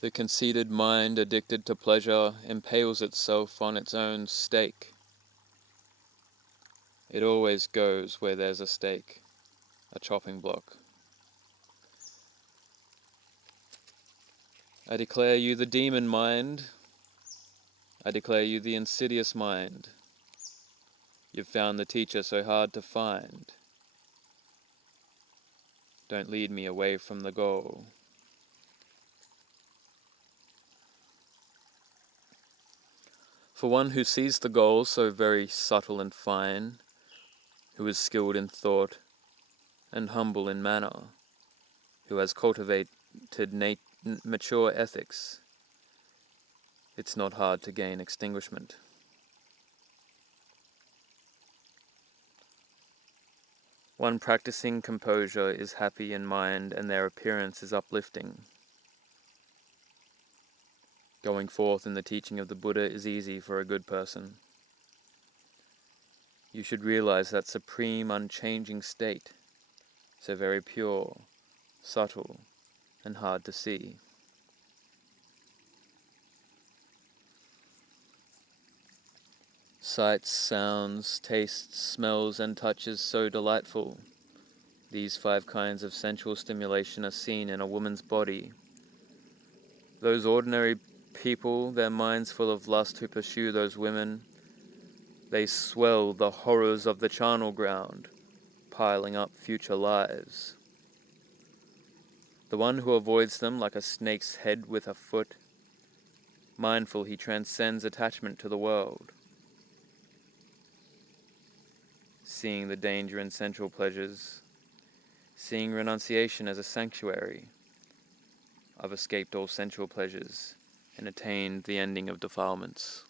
The conceited mind, addicted to pleasure, impales itself on its own stake. It always goes where there's a stake, a chopping block. I declare you the demon mind. I declare you the insidious mind. You've found the teacher so hard to find. Don't lead me away from the goal. For one who sees the goal so very subtle and fine, who is skilled in thought and humble in manner, who has cultivated mature ethics, it's not hard to gain extinguishment. One practicing composure is happy in mind, and their appearance is uplifting. Going forth in the teaching of the Buddha is easy for a good person. You should realize that supreme, unchanging state, so very pure, subtle, and hard to see. Sights, sounds, tastes, smells, and touches so delightful. These 5 kinds of sensual stimulation are seen in a woman's body. Those ordinary people, their minds full of lust, who pursue those women, they swell the horrors of the charnel ground, piling up future lives. The one who avoids them like a snake's head with a foot, mindful he transcends attachment to the world. Seeing the danger in sensual pleasures, seeing renunciation as a sanctuary, I've escaped all sensual pleasures and attained the ending of defilements.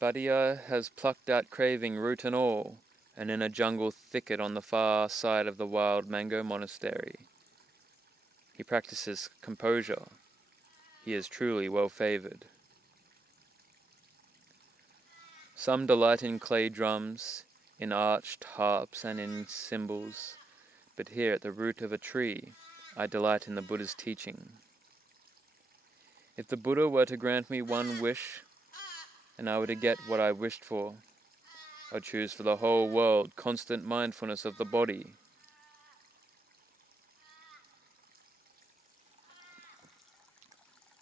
Badia has plucked out craving root and all, and in a jungle thicket on the far side of the wild mango monastery, he practices composure. He is truly well favored. Some delight in clay drums, in arched harps, and in cymbals, but here at the root of a tree, I delight in the Buddha's teaching. If the Buddha were to grant me one wish, and I were to get what I wished for, I'd choose for the whole world constant mindfulness of the body.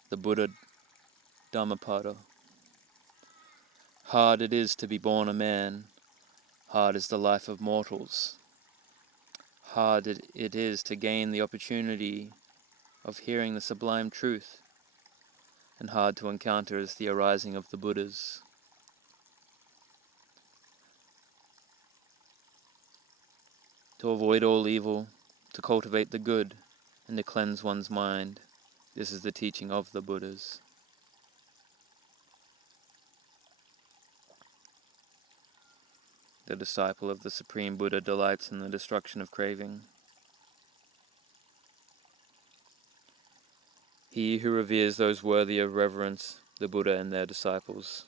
The Buddha Dhammapada. Hard it is to be born a man, hard is the life of mortals. Hard it is to gain the opportunity of hearing the sublime truth, and hard to encounter is the arising of the Buddhas. To avoid all evil, to cultivate the good, and to cleanse one's mind, this is the teaching of the Buddhas. The disciple of the Supreme Buddha delights in the destruction of craving. He who reveres those worthy of reverence, the Buddha and their disciples,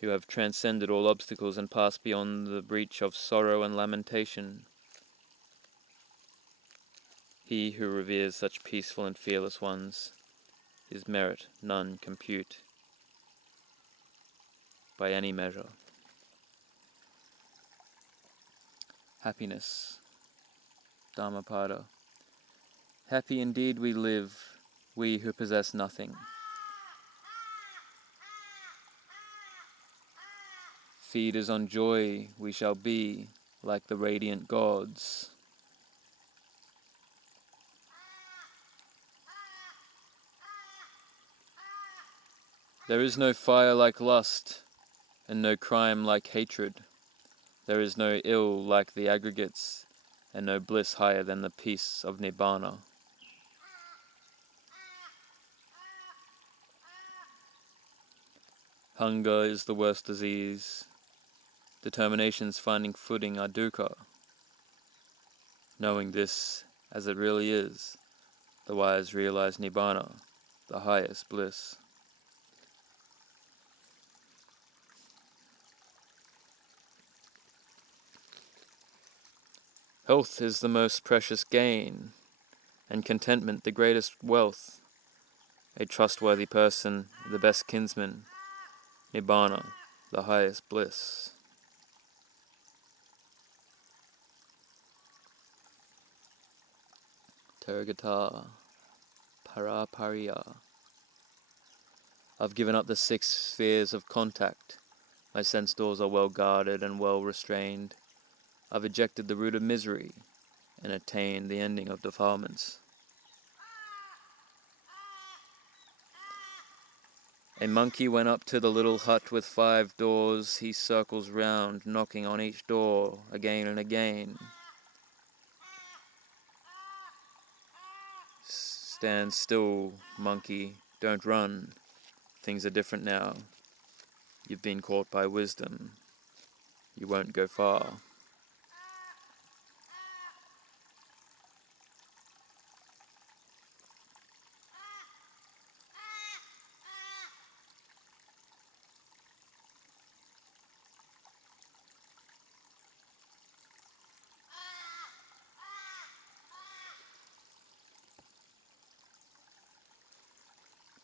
who have transcended all obstacles and passed beyond the breach of sorrow and lamentation. He who reveres such peaceful and fearless ones, his merit none compute by any measure. Happiness. Dhammapada. Happy indeed we live, we who possess nothing. Feeders on joy we shall be, like the radiant gods. There is no fire like lust, and no crime like hatred. There is no ill like the aggregates, and no bliss higher than the peace of Nibbana. Hunger is the worst disease. Determinations finding footing are dukkha. Knowing this as it really is, the wise realize Nibbana, the highest bliss. Health is the most precious gain, and contentment the greatest wealth. A trustworthy person, the best kinsman, Nibbana, the highest bliss. Teragata Parapariya. I've given up the 6 spheres of contact. My sense doors are well guarded and well restrained. I've ejected the root of misery and attained the ending of defilements. A monkey went up to the little hut with 5 doors. He circles round, knocking on each door again and again. Stand still, monkey, don't run. Things are different now. You've been caught by wisdom. You won't go far.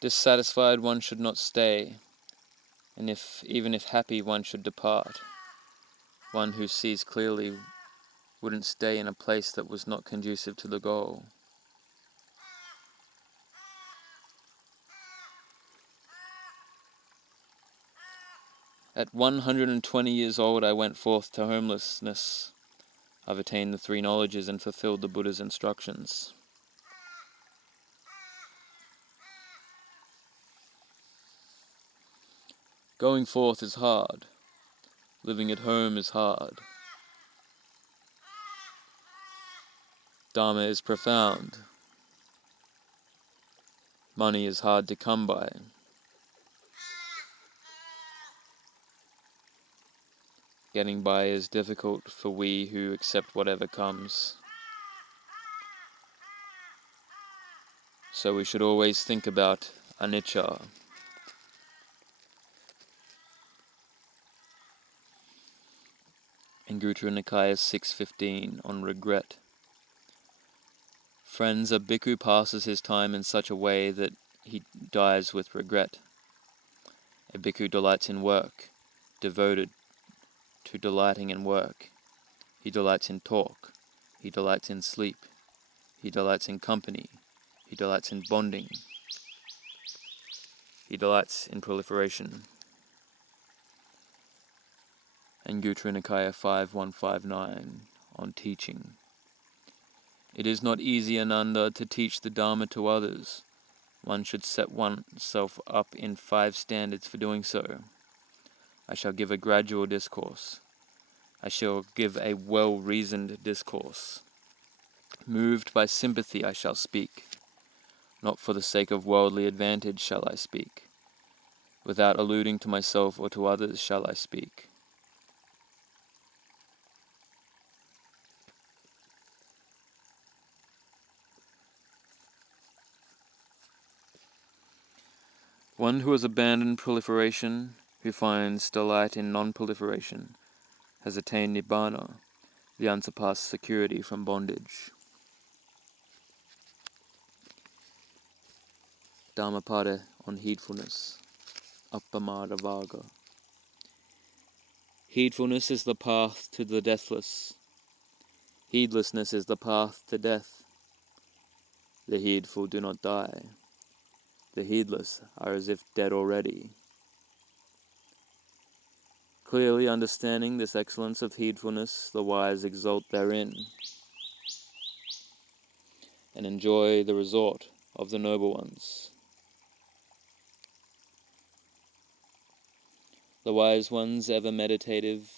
Dissatisfied one should not stay, and even if happy one should depart. One who sees clearly wouldn't stay in a place that was not conducive to the goal. At 120 years old I went forth to homelessness. I've attained the 3 knowledges and fulfilled the Buddha's instructions. Going forth is hard. Living at home is hard. Dharma is profound. Money is hard to come by. Getting by is difficult for we who accept whatever comes. So we should always think about anicca. Anguttara Nikaya 6.15 on regret. Friends, a bhikkhu passes his time in such a way that he dies with regret. A bhikkhu delights in work, devoted to delighting in work. He delights in talk. He delights in sleep. He delights in company. He delights in bonding. He delights in proliferation. Anguttara Nikaya 5.159 on teaching. It is not easy, Ananda, to teach the Dharma to others. One should set oneself up in 5 standards for doing so. I shall give a gradual discourse. I shall give a well-reasoned discourse. Moved by sympathy I shall speak. Not for the sake of worldly advantage shall I speak. Without alluding to myself or to others shall I speak. One who has abandoned proliferation, who finds delight in non-proliferation, has attained Nibbana, the unsurpassed security from bondage. Dhammapada on heedfulness, Appamada Vaga. Heedfulness is the path to the deathless. Heedlessness is the path to death. The heedful do not die. The heedless are as if dead already. Clearly understanding this excellence of heedfulness, the wise exult therein, and enjoy the resort of the noble ones. The wise ones, ever meditative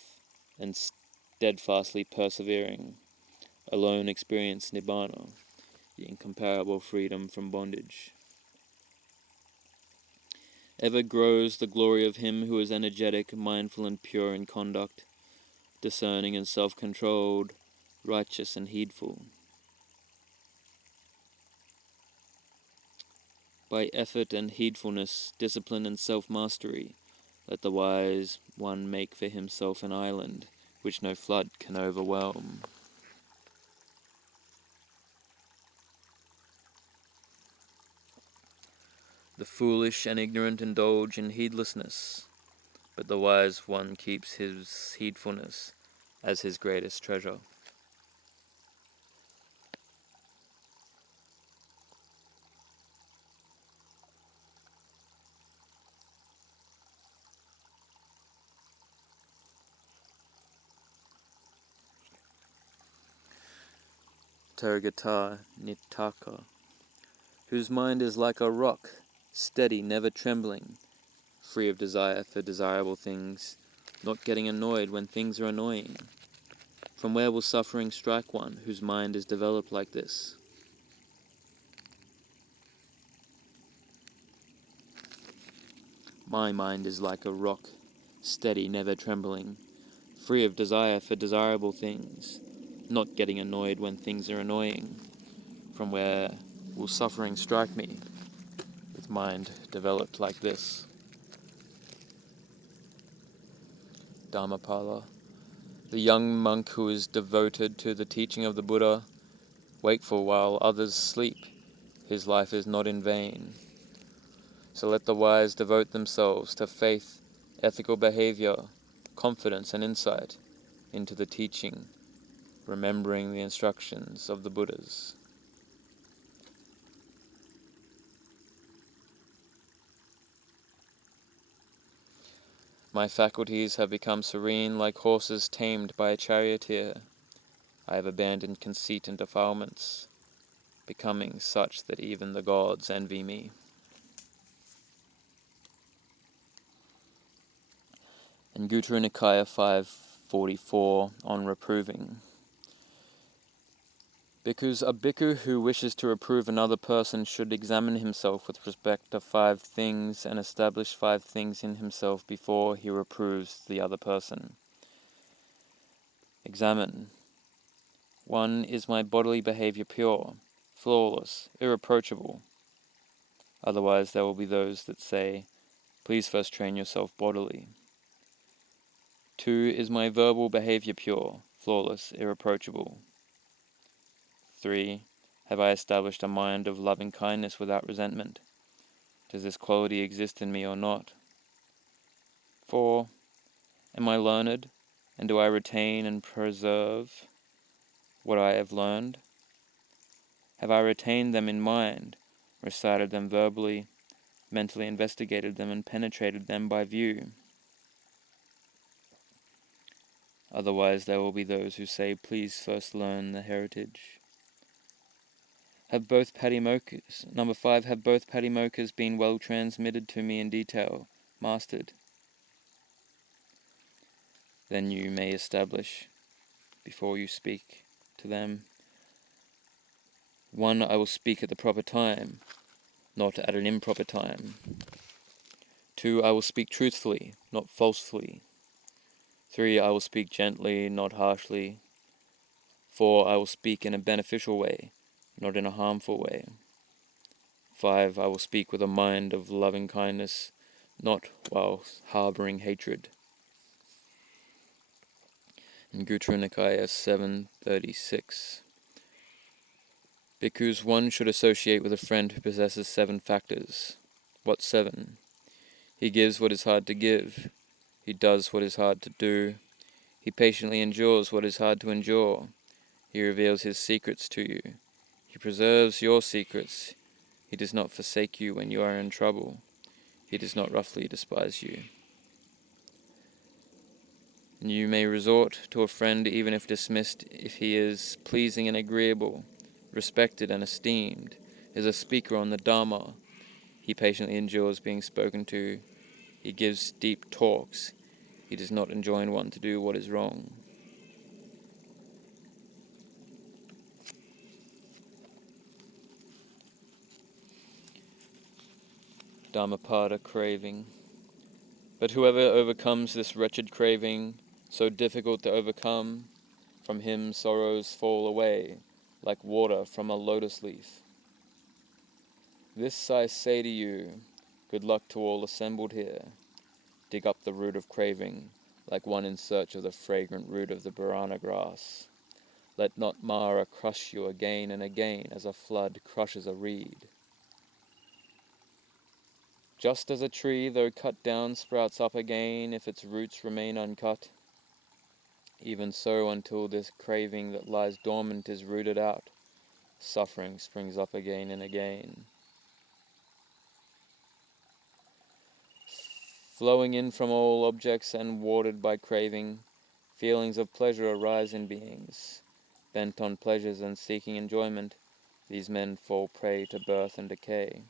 and steadfastly persevering, alone experience Nibbana, the incomparable freedom from bondage. Ever grows the glory of him who is energetic, mindful and pure in conduct, discerning and self-controlled, righteous and heedful. By effort and heedfulness, discipline and self-mastery, let the wise one make for himself an island which no flood can overwhelm. The foolish and ignorant indulge in heedlessness, but the wise one keeps his heedfulness as his greatest treasure. Targata Nitaka, whose mind is like a rock, steady, never trembling, free of desire for desirable things, not getting annoyed when things are annoying. From where will suffering strike one whose mind is developed like this? My mind is like a rock, steady, never trembling, free of desire for desirable things, not getting annoyed when things are annoying. From where will suffering strike me with mind developed like this? Dharmapala, the young monk who is devoted to the teaching of the Buddha, wakeful while others sleep, his life is not in vain. So let the wise devote themselves to faith, ethical behavior, confidence and insight into the teaching, remembering the instructions of the Buddhas. My faculties have become serene like horses tamed by a charioteer. I have abandoned conceit and defilements, becoming such that even the gods envy me. In Anguttara Nikaya 544 on reproving. Because a bhikkhu who wishes to reprove another person should examine himself with respect to 5 things and establish 5 things in himself before he reproves the other person. Examine. 1. Is my bodily behavior pure, flawless, irreproachable? Otherwise there will be those that say, please first train yourself bodily. 2. Is my verbal behavior pure, flawless, irreproachable? 3. Have I established a mind of loving kindness without resentment? Does this quality exist in me or not? 4. Am I learned, and do I retain and preserve what I have learned? Have I retained them in mind, recited them verbally, mentally investigated them and penetrated them by view? Otherwise there will be those who say, please first learn the heritage. Have both patimokkha's, number 5, have both patimokkha's been well transmitted to me in detail, mastered? Then you may establish, before you speak to them, 1. I will speak at the proper time, not at an improper time. 2. I will speak truthfully, not falsely. 3. I will speak gently, not harshly. 4. I will speak in a beneficial way, not in a harmful way. 5. I will speak with a mind of loving kindness, not while harboring hatred. In Anguttara Nikaya 736. Bhikkhus, one should associate with a friend who possesses 7 factors. What 7? He gives what is hard to give. He does what is hard to do. He patiently endures what is hard to endure. He reveals his secrets to you. He preserves your secrets. He does not forsake you when you are in trouble. He does not roughly despise you. And you may resort to a friend even if dismissed, if he is pleasing and agreeable, respected and esteemed, is a speaker on the Dharma. He patiently endures being spoken to. He gives deep talks. He does not enjoin one to do what is wrong. Dhammapada craving. But whoever overcomes this wretched craving, so difficult to overcome, from him sorrows fall away, like water from a lotus leaf. This I say to you, good luck to all assembled here. Dig up the root of craving, like one in search of the fragrant root of the Bharana grass. Let not Mara crush you again and again as a flood crushes a reed. Just as a tree, though cut down, sprouts up again if its roots remain uncut, even so until this craving that lies dormant is rooted out, suffering springs up again and again. Flowing in from all objects and watered by craving, feelings of pleasure arise in beings. Bent on pleasures and seeking enjoyment, these men fall prey to birth and decay.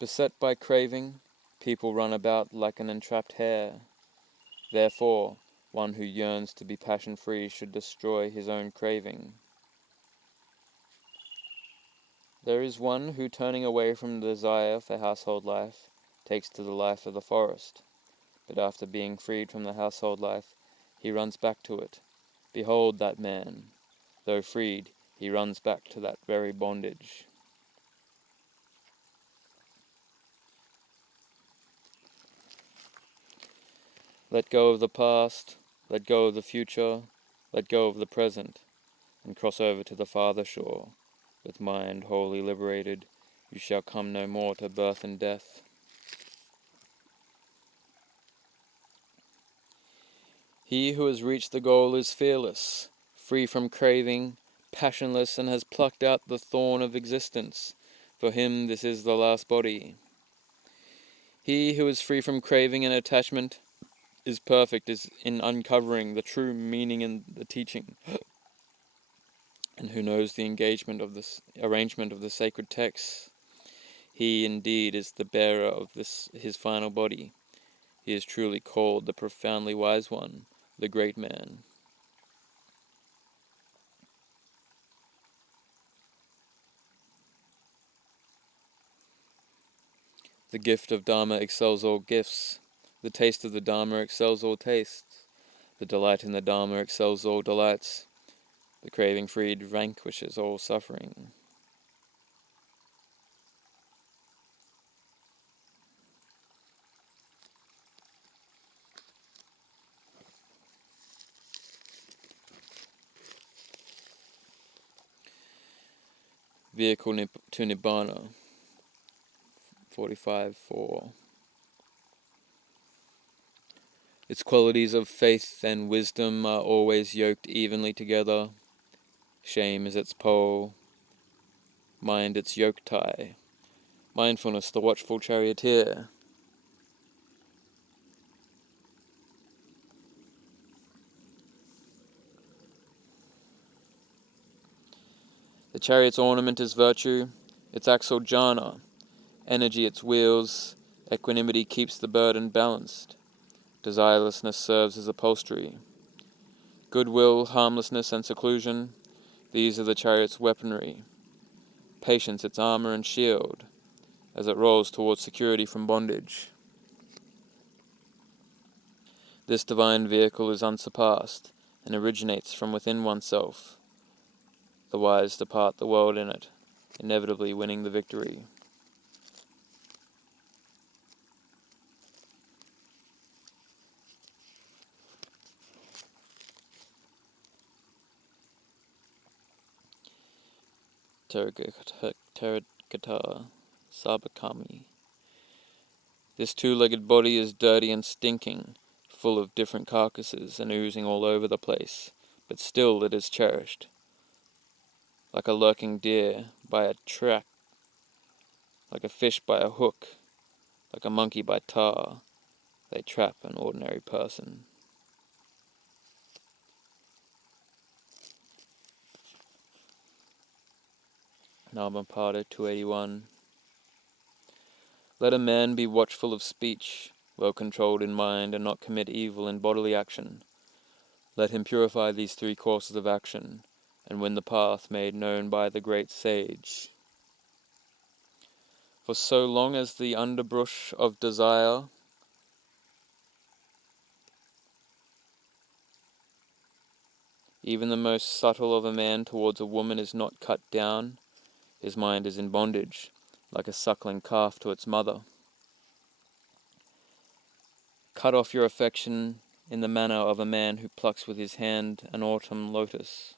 Beset by craving, people run about like an entrapped hare. Therefore, one who yearns to be passion-free should destroy his own craving. There is one who, turning away from the desire for household life, takes to the life of the forest. But after being freed from the household life, he runs back to it. Behold that man. Though freed, he runs back to that very bondage. Let go of the past, let go of the future, let go of the present, and cross over to the farther shore. With mind wholly liberated, you shall come no more to birth and death. He who has reached the goal is fearless, free from craving, passionless, and has plucked out the thorn of existence. For him this is the last body. He who is free from craving and attachment is perfect in uncovering the true meaning in the teaching, and who knows the arrangement of the sacred texts. He indeed is the bearer of his final body. He is truly called the profoundly wise one, the great man. The gift of Dharma excels all gifts. The taste of the Dharma excels all tastes. The delight in the Dharma excels all delights. The craving freed vanquishes all suffering. Vehicle to Nibbana, 45:4. Its qualities of faith and wisdom are always yoked evenly together. Shame is its pole, mind its yoke tie, mindfulness the watchful charioteer. The chariot's ornament is virtue, its axle jhana, energy its wheels, equanimity keeps the burden balanced, desirelessness serves as upholstery. Goodwill, harmlessness, and seclusion, these are the chariot's weaponry. Patience its armor and shield, as it rolls towards security from bondage. This divine vehicle is unsurpassed, and originates from within oneself. The wise depart the world in it, inevitably winning the victory. Teragata Sabakami. This two-legged body is dirty and stinking, full of different carcasses and oozing all over the place, but still it is cherished. Like a lurking deer by a track, like a fish by a hook, like a monkey by tar, they trap an ordinary person. Namapada 281. Let a man be watchful of speech, well controlled in mind, and not commit evil in bodily action. Let him purify these three courses of action, and win the path made known by the great sage. For so long as the underbrush of desire even the most subtle of a man towards a woman is not cut down, his mind is in bondage, like a suckling calf to its mother. Cut off your affection in the manner of a man who plucks with his hand an autumn lotus.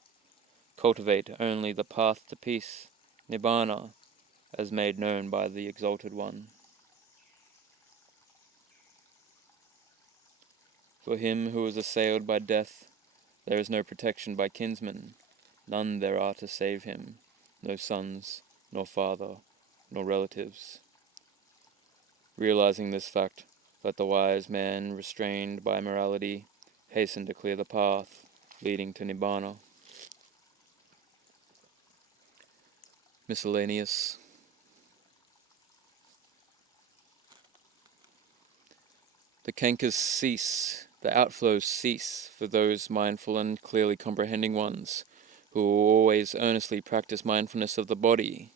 Cultivate only the path to peace, Nibbana, as made known by the Exalted One. For him who is assailed by death, there is no protection by kinsmen, none there are to save him, no sons, nor father, nor relatives. Realizing this fact, let the wise man, restrained by morality, hasten to clear the path leading to Nibbana. Miscellaneous. The cankers cease, the outflows cease for those mindful and clearly comprehending ones who always earnestly practice mindfulness of the body,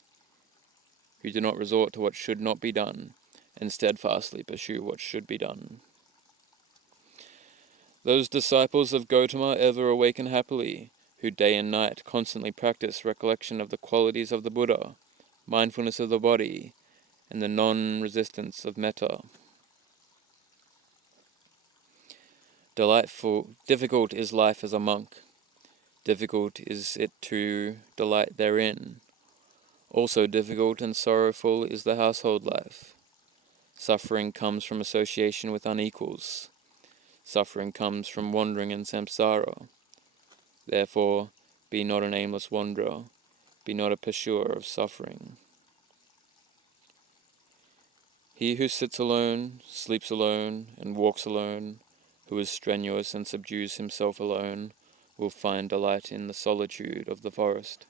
who do not resort to what should not be done, and steadfastly pursue what should be done. Those disciples of Gautama ever awaken happily, who day and night constantly practice recollection of the qualities of the Buddha, mindfulness of the body, and the non-resistance of metta. Difficult is life as a monk. Difficult is it to delight therein. Also difficult and sorrowful is the household life. Suffering comes from association with unequals. Suffering comes from wandering in samsara. Therefore, be not an aimless wanderer. Be not a pursuer of suffering. He who sits alone, sleeps alone, and walks alone, who is strenuous and subdues himself alone, will find delight in the solitude of the forest.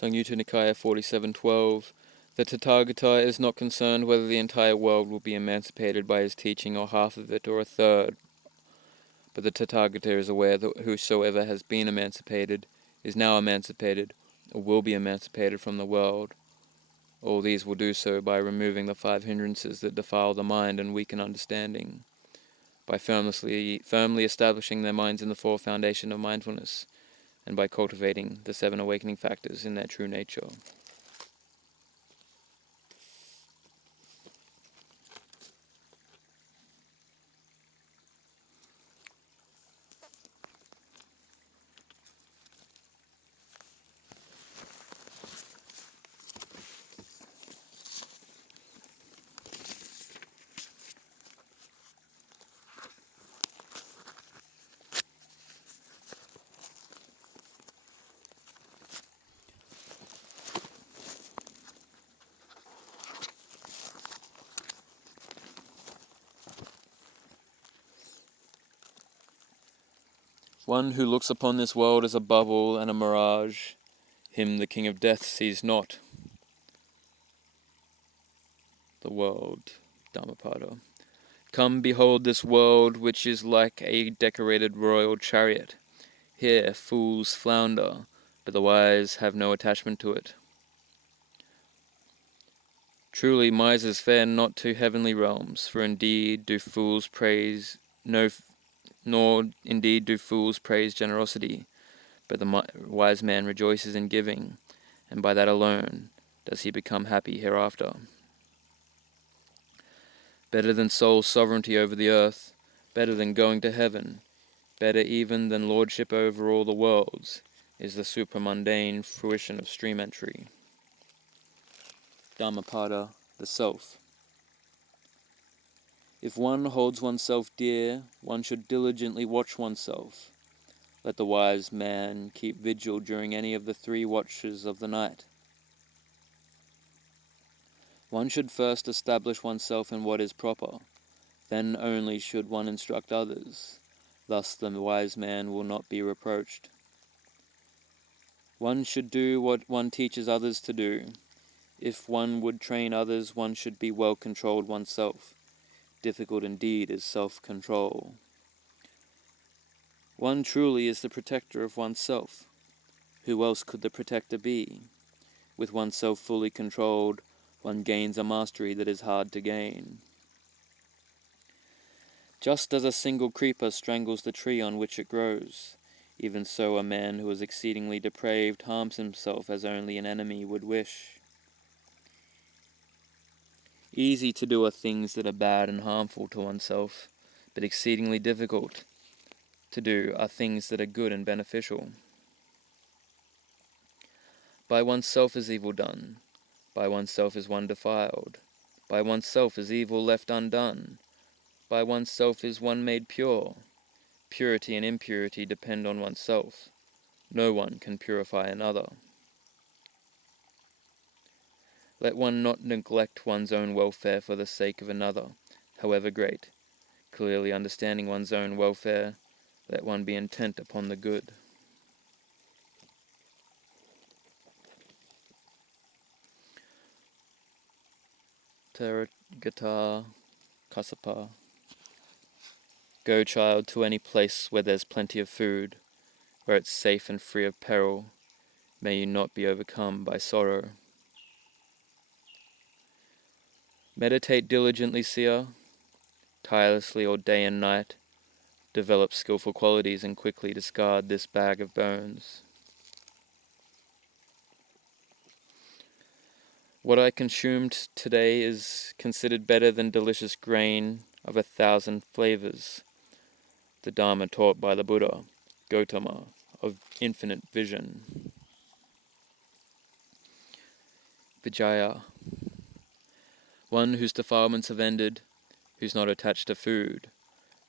Samyutta Nikaya 47:12. The Tathagata is not concerned whether the entire world will be emancipated by his teaching or half of it or a third, but the Tathagata is aware that whosoever has been emancipated, is now emancipated, or will be emancipated from the world. All these will do so by removing the 5 hindrances that defile the mind and weaken understanding, by firmly establishing their minds in the 4 foundation of mindfulness, and by cultivating the 7 awakening factors in their true nature. One who looks upon this world as a bubble and a mirage, him the king of death sees not. The world, Dhammapada. Come behold this world which is like a decorated royal chariot. Here fools flounder, but the wise have no attachment to it. Truly misers fare not to heavenly realms, for indeed do fools praise nor indeed do fools praise generosity, but the wise man rejoices in giving, and by that alone does he become happy hereafter. Better than sole sovereignty over the earth, better than going to heaven, better even than lordship over all the worlds, is the supramundane fruition of stream entry. Dhammapada, the self. If one holds oneself dear, one should diligently watch oneself. Let the wise man keep vigil during any of the 3 watches of the night. One should first establish oneself in what is proper, then only should one instruct others. Thus the wise man will not be reproached. One should do what one teaches others to do. If one would train others, one should be well controlled oneself. Difficult indeed is self-control. One truly is the protector of oneself. Who else could the protector be? With oneself fully controlled, one gains a mastery that is hard to gain. Just as a single creeper strangles the tree on which it grows, even so a man who is exceedingly depraved harms himself as only an enemy would wish. Easy to do are things that are bad and harmful to oneself, but exceedingly difficult to do are things that are good and beneficial. By oneself is evil done, by oneself is one defiled, by oneself is evil left undone, by oneself is one made pure. Purity and impurity depend on oneself. No one can purify another. Let one not neglect one's own welfare for the sake of another, however great. Clearly understanding one's own welfare, let one be intent upon the good. Taragata Kasapa. Go, child, to any place where there's plenty of food, where it's safe and free of peril. May you not be overcome by sorrow. Meditate diligently, seer, tirelessly or day and night. Develop skillful qualities and quickly discard this bag of bones. What I consumed today is considered better than delicious grain of 1,000 flavors. The Dharma taught by the Buddha, Gautama, of infinite vision. Vijaya. One whose defilements have ended, who's not attached to food,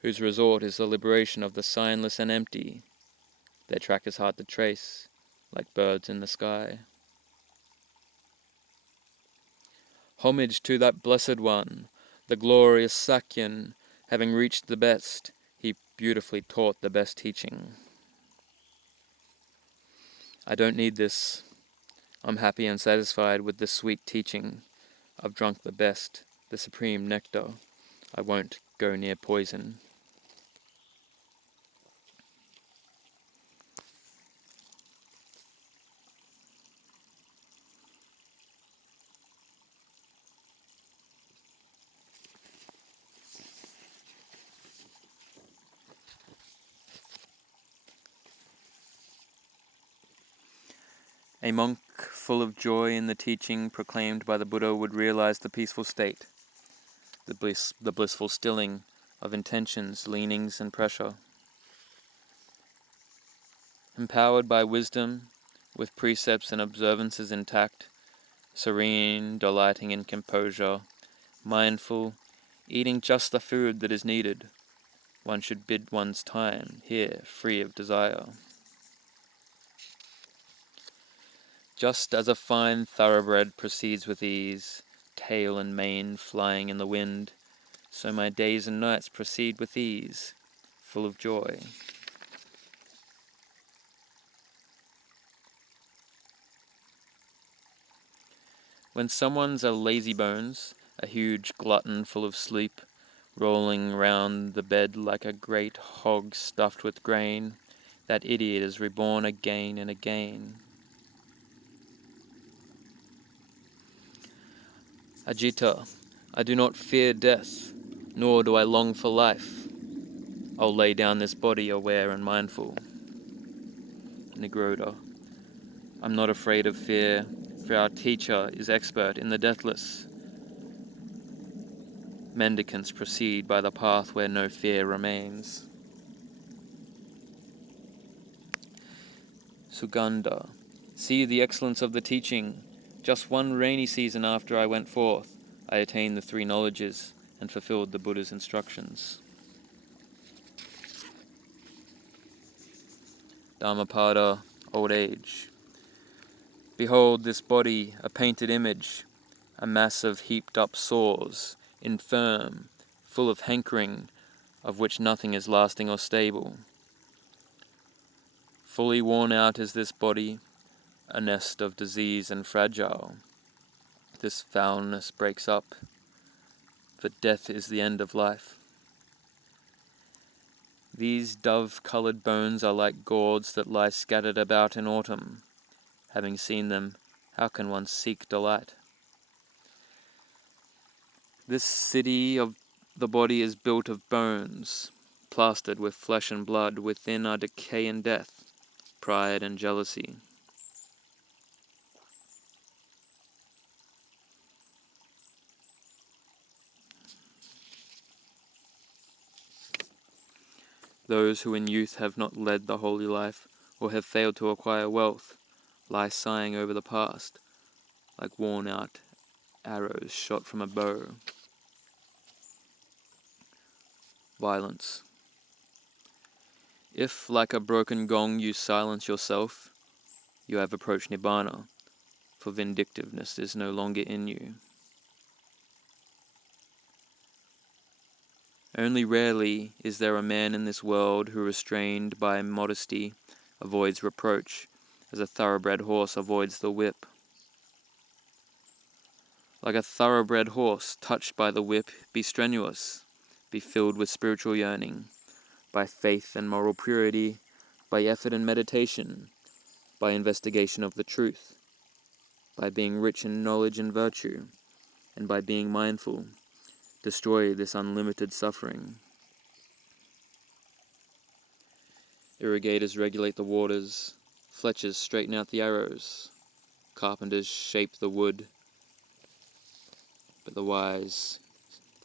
whose resort is the liberation of the signless and empty. Their track is hard to trace, like birds in the sky. Homage to that blessed one, the glorious Sakyan, having reached the best, he beautifully taught the best teaching. I don't need this. I'm happy and satisfied with the sweet teaching. I've drunk the best, the supreme nectar. I won't go near poison. A monk full of joy in the teaching proclaimed by the Buddha would realize the peaceful state, the blissful stilling of intentions, leanings, and pressure. Empowered by wisdom, with precepts and observances intact, serene, delighting in composure, mindful, eating just the food that is needed, one should bid one's time here, free of desire. Just as a fine thoroughbred proceeds with ease, tail and mane flying in the wind, so my days and nights proceed with ease, full of joy. When someone's a lazybones, a huge glutton full of sleep, rolling round the bed like a great hog stuffed with grain, that idiot is reborn again and again. Ajita, I do not fear death, nor do I long for life. I'll lay down this body aware and mindful. Nigroda, I'm not afraid of fear, for our teacher is expert in the deathless. Mendicants proceed by the path where no fear remains. Sugandha, see the excellence of the teaching. Just one rainy season after I went forth, I attained the 3 knowledges and fulfilled the Buddha's instructions. Dhammapada, old age. Behold this body, a painted image, a mass of heaped up sores, infirm, full of hankering, of which nothing is lasting or stable. Fully worn out is this body, a nest of disease and fragile. This foulness breaks up, for death is the end of life. These dove-coloured bones are like gourds that lie scattered about in autumn. Having seen them, how can one seek delight? This city of the body is built of bones, plastered with flesh and blood. Within are decay and death, pride and jealousy. Those who in youth have not led the holy life, or have failed to acquire wealth, lie sighing over the past, like worn-out arrows shot from a bow. Violence. If, like a broken gong, you silence yourself, you have approached Nibbana, for vindictiveness is no longer in you. Only rarely is there a man in this world who, restrained by modesty, avoids reproach, as a thoroughbred horse avoids the whip. Like a thoroughbred horse, touched by the whip, be strenuous, be filled with spiritual yearning, by faith and moral purity, by effort and meditation, by investigation of the truth, by being rich in knowledge and virtue, and by being mindful, destroy this unlimited suffering. Irrigators regulate the waters, fletchers straighten out the arrows, carpenters shape the wood, but the wise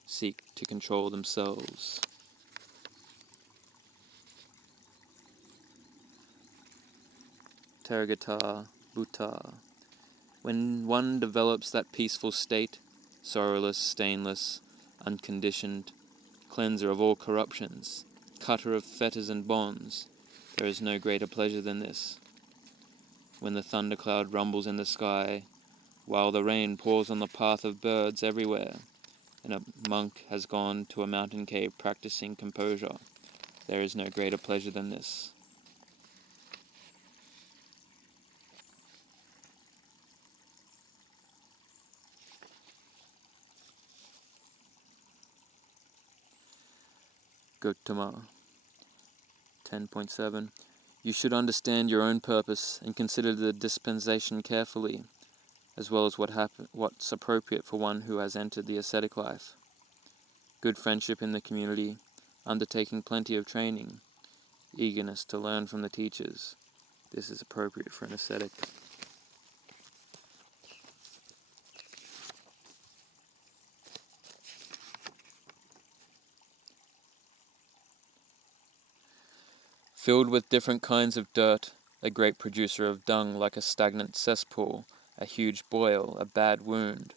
seek to control themselves. Taragata Bhuta. When one develops that peaceful state, sorrowless, stainless, unconditioned, cleanser of all corruptions, cutter of fetters and bonds, there is no greater pleasure than this. When the thundercloud rumbles in the sky, while the rain pours on the path of birds everywhere, and a monk has gone to a mountain cave practicing composure, there is no greater pleasure than this. Gautama 10.7. You should understand your own purpose and consider the dispensation carefully, as well as what's appropriate for one who has entered the ascetic life. Good friendship in the community, undertaking plenty of training, eagerness to learn from the teachers. This is appropriate for an ascetic. Filled with different kinds of dirt, a great producer of dung like a stagnant cesspool, a huge boil, a bad wound.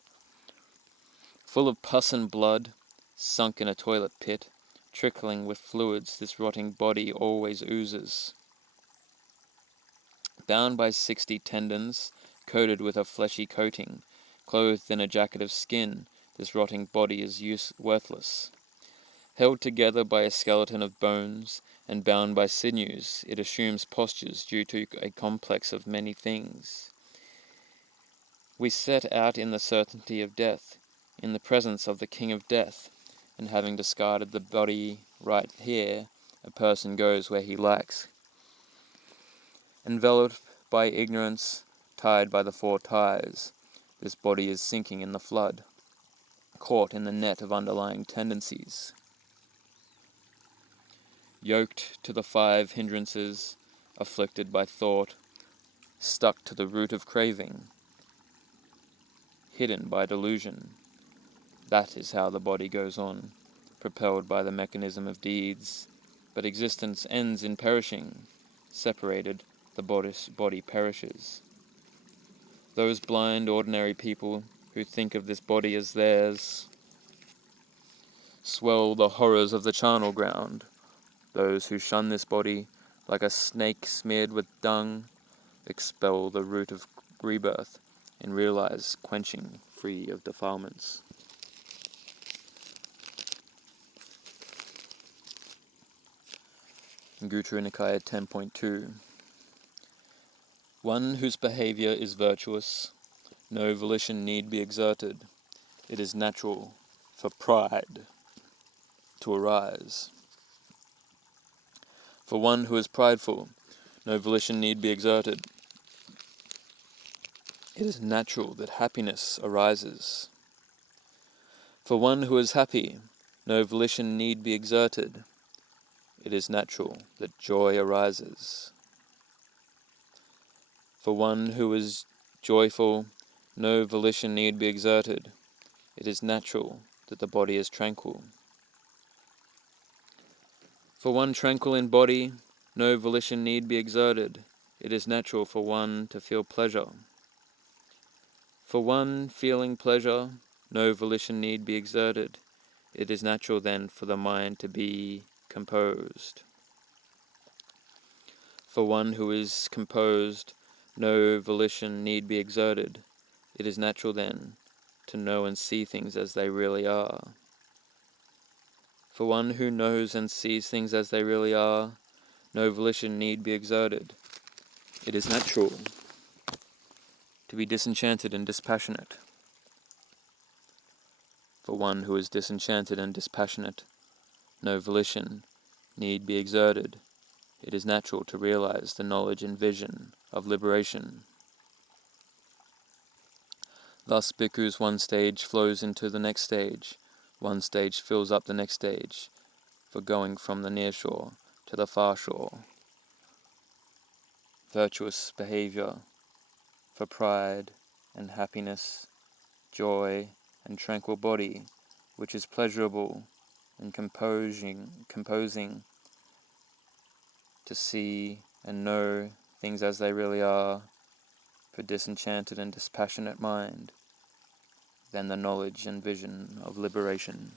Full of pus and blood, sunk in a toilet pit, trickling with fluids, this rotting body always oozes. Bound by 60 tendons, coated with a fleshy coating, clothed in a jacket of skin, this rotting body is worthless. Held together by a skeleton of bones, and bound by sinews, it assumes postures due to a complex of many things. We set out in the certainty of death, in the presence of the King of Death, and having discarded the body right here, a person goes where he likes. Enveloped by ignorance, tied by the 4 ties, this body is sinking in the flood, caught in the net of underlying tendencies. Yoked to the 5 hindrances, afflicted by thought, stuck to the root of craving, hidden by delusion. That is how the body goes on, propelled by the mechanism of deeds, but existence ends in perishing. Separated, the body perishes. Those blind, ordinary people who think of this body as theirs swell the horrors of the charnel ground. Those who shun this body, like a snake smeared with dung, expel the root of rebirth and realize quenching free of defilements. Anguttara Nikaya 10.2. One whose behavior is virtuous, no volition need be exerted. It is natural for pride to arise. For one who is prideful, no volition need be exerted. It is natural that happiness arises. For one who is happy, no volition need be exerted. It is natural that joy arises. For one who is joyful, no volition need be exerted. It is natural that the body is tranquil. For one tranquil in body, no volition need be exerted. It is natural for one to feel pleasure. For one feeling pleasure, no volition need be exerted. It is natural then for the mind to be composed. For one who is composed, no volition need be exerted. It is natural then to know and see things as they really are. For one who knows and sees things as they really are, no volition need be exerted. It is natural to be disenchanted and dispassionate. For one who is disenchanted and dispassionate, no volition need be exerted. It is natural to realize the knowledge and vision of liberation. Thus, bhikkhus, one stage flows into the next stage, one stage fills up the next stage, for going from the near shore to the far shore. Virtuous behavior, for pride and happiness, joy and tranquil body, which is pleasurable and composing to see and know things as they really are, for disenchanted and dispassionate mind, than the knowledge and vision of liberation.